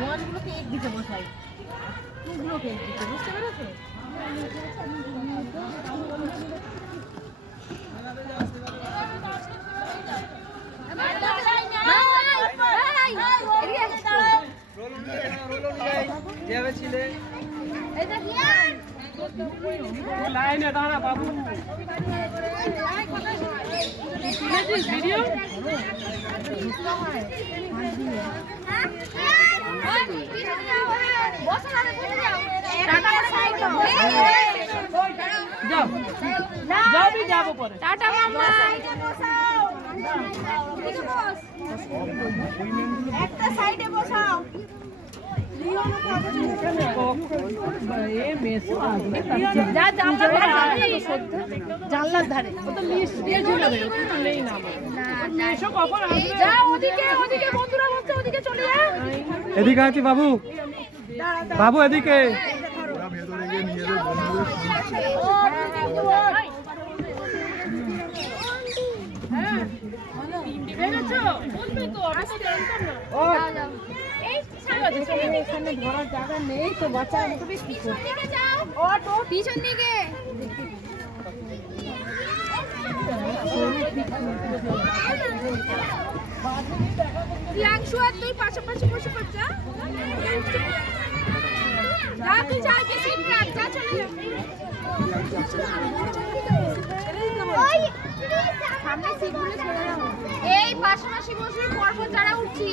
ওয়ানগুলোকে এক দিকে বসাই, টুগুলোকে এক দিকে, বুঝতে পেরেছো? লাইনে দাঁড়া বাবু, ভিডিও যাবো পরে। টাটা মামা, একটা সাইডে বসাও। জানলার ধারে এদিকে আছি বাবু, বাবু এদিকে। এখানে ধরার জায়গা নেই তো, বাচ্চা পিছন দিকে তুই পাশাপাশি বসে পড়, যা তুই যা, চলে যা। সামনে সিটগুলো ছেড়ে দাও, এই পাশাপাশি বসে পরপর যারা উঠছি।